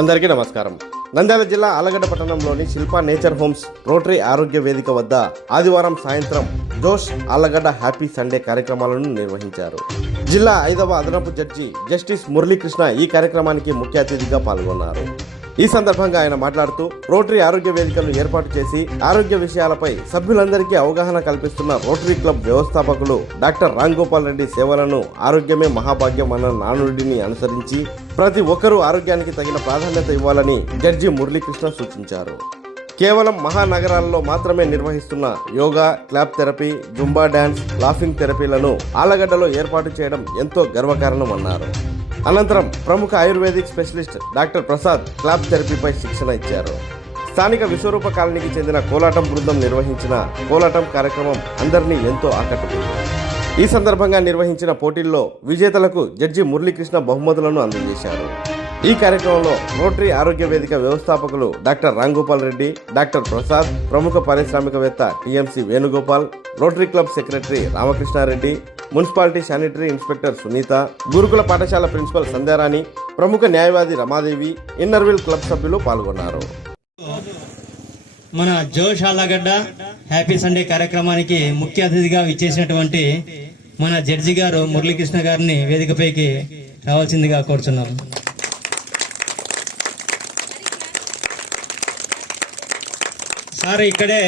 అందరికీ నమస్కారం. నంద్యాల జిల్లా ఆలగడ్డ పట్టణంలోని శిల్పా నేచర్ హోమ్స్ రోటరీ ఆరోగ్య వేదిక వద్ద ఆదివారం సాయంత్రం జోష్ ఆలగడ్డ హ్యాపీ సండే కార్యక్రమాలను నిర్వహించారు. జిల్లా ఐదవ అదనపు జడ్జి జస్టిస్ మురళీకృష్ణ ఈ కార్యక్రమానికి ముఖ్య అతిథిగా పాల్గొన్నారు. ఈ సందర్భంగా ఆయన మాట్లాడుతూ రోటరీ ఆరోగ్య వేదికలు ఏర్పాటు చేసి ఆరోగ్య విషయాలపై సభ్యులందరికీ అవగాహన కల్పిస్తున్న రోటరీ క్లబ్ వ్యవస్థాపకులు డాక్టర్ రామ్ గోపాల్ రెడ్డి సేవలను ఆరోగ్యమే మహాభాగ్యం అన్న నానుడిని అనుసరించి ప్రతి ఒక్కరూ ఆరోగ్యానికి తగిన ప్రాధాన్యత ఇవ్వాలని జడ్జి మురళీకృష్ణ సూచించారు. కేవలం మహానగరాల్లో మాత్రమే నిర్వహిస్తున్న yoga clap therapy zumba dance laughing థెరపీలను ఆలగడ్డలో ఏర్పాటు చేయడం ఎంతో గర్వకారణం అన్నారు. అనంతరం ప్రముఖ ayurvedic specialist doctor Prasad clap థెరపీపై శిక్షణ ఇచ్చారు. స్థానిక విశ్వరూప కాలనీకి చెందిన కోలాటం బృందం నిర్వహించిన కోలాటం కార్యక్రమం అందరినీ ఎంతో ఆకట్టుకుంది. ఈ సందర్భంగా నిర్వహించిన పోటీల్లో విజేతలకు జడ్జి మురళీకృష్ణ బహుమతులను అందజేశారు. ఈ కార్యక్రమంలో రోటరీ ఆరోగ్య వేదిక వ్యవస్థాపకులు డాక్టర్ రాంగోపాల్ రెడ్డి డాక్టర్ ప్రసాద్ ప్రముఖ పారిశ్రామికవేత్త TMC Venugopal rotary club secretary Ramakrishna Reddy municipality sanitary inspector Sunitha గురుకుల పాఠశాల ప్రిన్సిపల్ సంధ్యారాణి ప్రముఖ న్యాయవాది రమాదేవి ఇన్నర్విల్ క్లబ్ సభ్యులు పాల్గొన్నారు. మన జోష్ ఆలగడ్డ హ్యాపీ సండే కార్యక్రమానికి ముఖ్య అతిథిగా ఇచ్చేసినటువంటి మన జడ్జి గారు మురళీకృష్ణ గారిని వేదికపైకి రావాల్సిందిగా కోరుచున్నాం. సార్ ఇక్కడే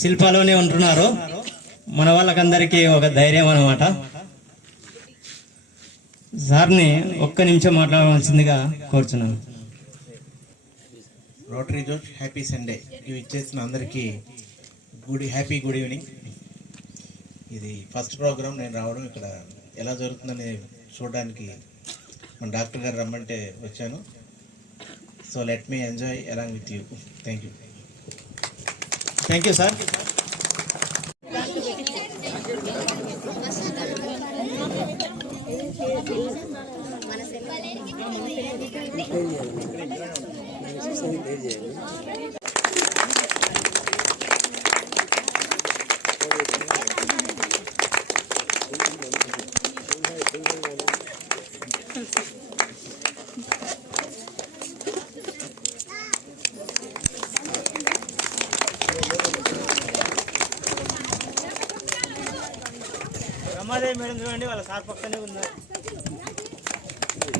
శిల్పాలోనే ఉంటున్నారు. మన వాళ్ళకందరికీ ఒక ధైర్యం అన్నమాట. సార్ని ఒక్క నిమిషం మాట్లాడవలసిందిగా కోరుచున్నాను. రోటరీ జోష్ హ్యాపీ సండే. ఇవి ఇచ్చేసిన అందరికీ గుడ్ హ్యాపీ గుడ్ ఈవినింగ్. ఇది ఫస్ట్ ప్రోగ్రామ్ నేను రావడం ఇక్కడ ఎలా జరుగుతుందని చూడడానికి మన డాక్టర్ గారు రమ్మంటే వచ్చాను. So let me enjoy along with you. Thank you. Thank you sir. Ramadevi madam చూడండి వాళ్ళ సార్ పక్కనే ఉన్నారు.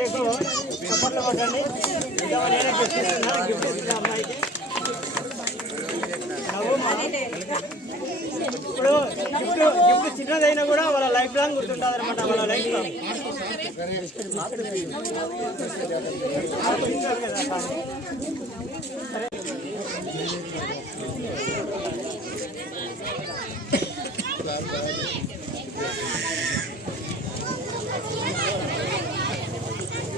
చప్పట్లు కొట్టండి. ఇంకా నేనే గిఫ్ట్ ఇస్తున్నా గిఫ్ట్ ఇస్తున్నా అమ్మాయికి ఇప్పుడు గిఫ్ట్ గిఫ్ట్ చిన్నదైనా కూడా వాళ్ళ లైఫ్ లాంగ్ గుర్తుంటుంది అనమాట వాళ్ళ life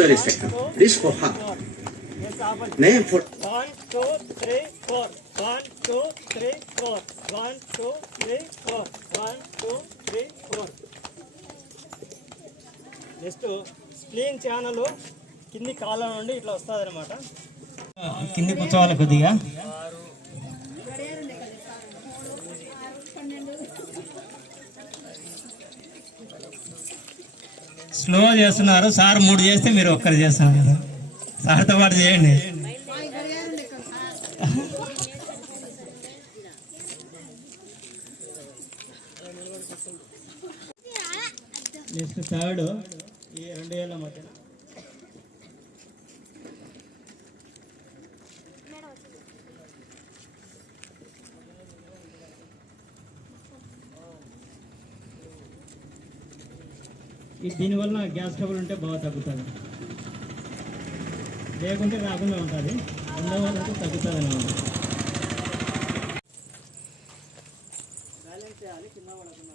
Sorry, second. This for her. Name for one two three four one two three four one two three four one two three four next spleen channel కింది కాలం నుండి ఇట్లా వస్తుంది అనమాట కింది కూర్చోవాలి కొద్దిగా. స్లో చేస్తున్నారు. సార్ మూడు చేస్తే మీరు ఒక్కరు చేస్తున్నారు సార్తో పాటు చేయండి. నెక్స్ట్ థర్డ్ ఈ రెండు వేల మధ్యన. దీనివల్ల గ్యాస్ ట్రబుల్ ఉంటే బాగా తగ్గుతుంది. లేకుంటే రాకుండా ఉంటుంది. ఉండవల్ల తగ్గుతుంది అన్నమాట బ్యాలెన్స్ చేయాలి కింద పడకుండా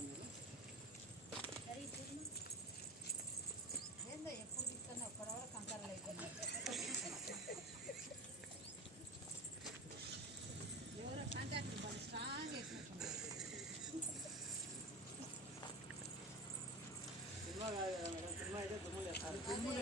దుమ్ము